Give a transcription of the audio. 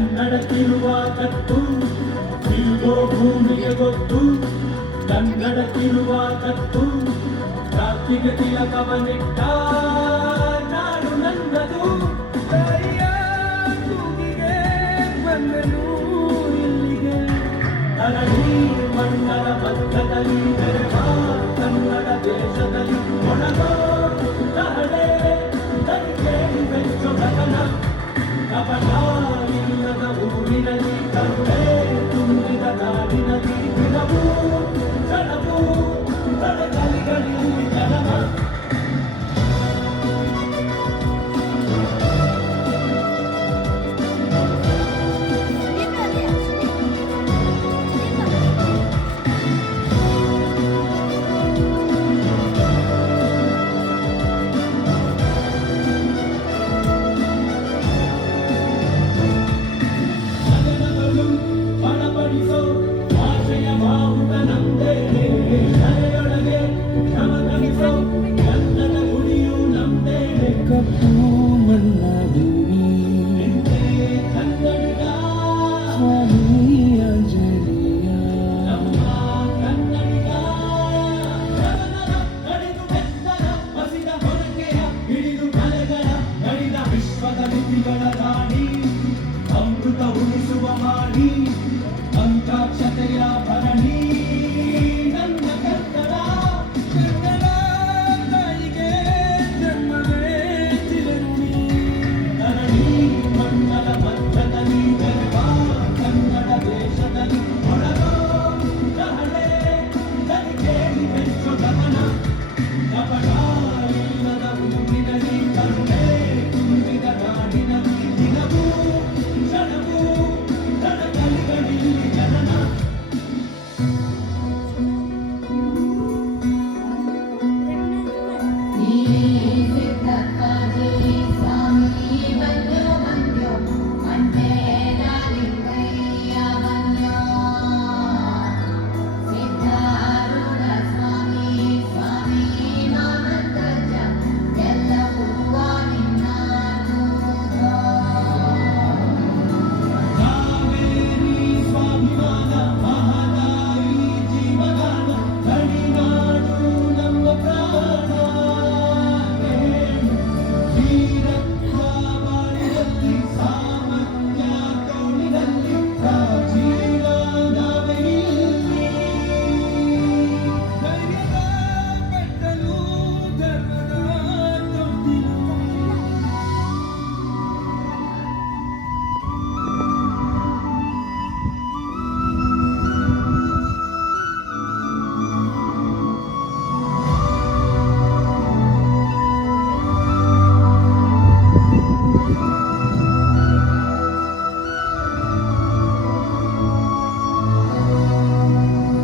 ಕನ್ನಡಕ್ಕಿರುವ ಕತ್ತು ಇಲ್ಲೋ ಭೂಮಿಗೆ ಗೊತ್ತು. ಕನ್ನಡಕ್ಕಿರುವ ಕತ್ತು ಜಾತಿಗೆ ತಿಲಕವನಿಟ್ಟ ನಾಡು ನನ್ನದು. ತೂಗಿಗೆ ಬಂದನು ಇಲ್ಲಿಗೆ ಧರಣಿ ಮಂಡಲ ಮಧ್ಯದಲ್ಲಿ ಬೆರೆವ ಕನ್ನಡ ದೇಶದಲ್ಲಿ ಒಣಗೋ ಕಹಳೆ ತನಿಖೇಳಿ ಬೆಚ್ಚು ಗಗನ. ಕಪಟ ಇಲ್ಲದ ಊರಿನಲ್ಲಿ ಕರುಣೆ ತುಂಬಿದ ನಾಡಿನಲ್ಲಿ ದಿನವೂ ಕ್ಷಣವೂ ತಡೆಗಲಿಗಳಲ್ಲಿ ಜನನ. ಅಮೃತ ಉಳಿಸುವ ಮಾಡಿ ಅಂಕಾಕ್ಷತೆಯ ಭರಣಿ ನನ್ನ ಕನ್ನಡ. ಕನ್ನಡ ತಾಯಿಗೆ ಜನ್ಮವೇ ಚಿರಋಣಿ. ಧರಣಿ ಮಂಡಲ ಮಧ್ಯದಲ್ಲಿ ಬೆರೆವ ಕನ್ನಡ ದೇಶದಲ್ಲಿ ಒಳಗೋ ಕಹಳೆ ತನಿಖೇಳಿ ಬೆಚ್ಚು ಗಮನ. ಕಪಟ ಇಲ್ಲದ ಊರಿನಲ್ಲಿ ಕರುಣೆ ತುಂಬಿದ ನಾಡಿನಲ್ಲಿ ದಿನವೂ ಕ್ಷಣವೂ ತಡೆಗಲಿಗಳಲ್ಲಿ ಜನನ. ಈ ಸಿದ್ಧಪ್ಪ